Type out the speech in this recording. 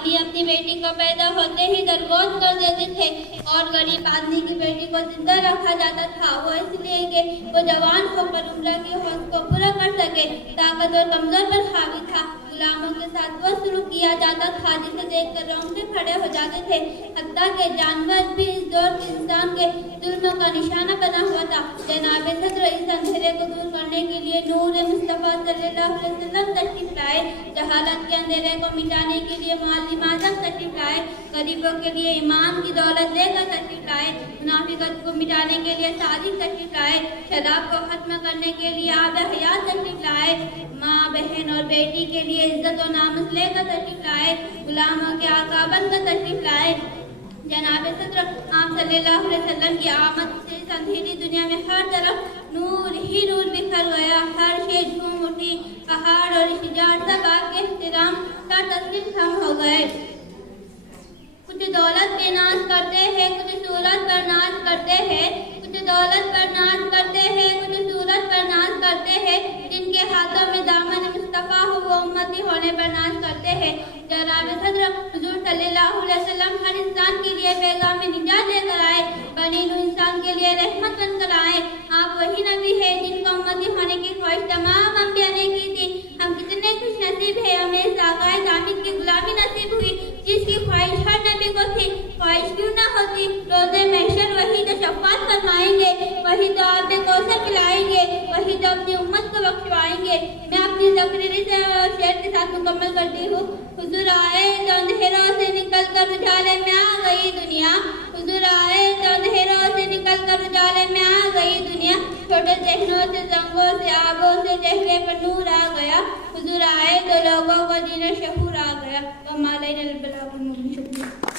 آدمی اپنی بیٹی کو پیدا ہوتے ہی درگوز کر دیتے تھے اور غریب آدمی کی بیٹی کو زندہ رکھا جاتا تھا، وہ اس لیے کہ وہ جوان ہو کر عمرہ کی حوص کو پورا کر سکے۔ طاقت اور کمزور پر حاوی تھا، غلاموں کے ساتھ وہ سلوک کیا جاتا تھا جسے دیکھ کر رونگٹے کھڑے ہو جاتے تھے، حتیٰ کہ جانور بھی اس دور کے انسان کے ظلموں کا نشانہ بنا ہوا تھا۔ جناب صدر اس اندھیرے کو دور کرنے کے لیے نور مصطفیٰ صلی اللہ علیہ وسلم تشریف لائے، جہالت کے اندھیرے کو مٹانے کے لیے معلم اعظم تشریف لائے، غریبوں کے لیے ایمان کی دولت لے کر تشریف لائے، منافقت کو مٹانے کے لیے صادق تشریف لائے، شراب کو ختم کرنے کے لیے آب حیات تشریف لائے، ماں بہن اور بیٹی کے لیے عزت و ناموس لے کر تشریف لائے، غلاموں کے آقا بن کر تشریف لائے۔ جناب صدر آپ صلی اللہ علیہ وسلم کی آمد سے اس اندھیری دنیا میں ہر طرف نور ہی نور بکھر گیا، ہر شے جھوم اٹھی، پہاڑ اور شجار سب آپ کے احترام کا تسلیم خم ہو گئے۔ کچھ دولت پہ ناز کرتے ہیں، کچھ صورت پر ناز کرتے ہیں، کچھ دولت پر ناز کرتے ہیں، کچھ صورت پر ناز کرتے ہیں، جن کے ہاتھوں میں دامن مصطفیٰ ہو وہ امتی ہونے پر ناز کرتے ہیں۔ جناب صدر حضور صلی اللہ علیہ وسلم ہر انسان کے لیے پیغام نجات لے کر آئے، بنی نوع انسان کے لیے رحمت بن کر آئے۔ آپ وہی نبی ہیں جن کو امتی ہونے کی خواہش تمام انبیاء نے کی تھی۔ ہم کتنے خوش نصیب ہیں، ہمیں اس آقائے ذامد کی غلامی نصیب ہوئی جس کی خواہش ہر نبی کو تھی۔ خواہش کیوں نہ ہوتی، روزے محشر وہی تو شفاعت فرمائیں گے، وہی تو آپ کوثر پلائیں گے، وہی تو اپنی امت کو بخشوائیں گے۔ میں اپنی تقریر سے شعر کے ساتھ مکمل کرتی ہوں۔ حضور آئے تو اندھیروں سے نکل کر اجالے میں آ گئی دنیا، حضور آئے تو اندھیروں سے نکل کر اجالے میں آ گئی دنیا، چھوٹے ذہنوں سے زنگوں سے آبوں سے چہرے پر نور آ گیا، حضور آئے تو لوگوں کو جینے شعور آ گیا۔ وما علینا الا البلاغ المبین۔ شکریہ۔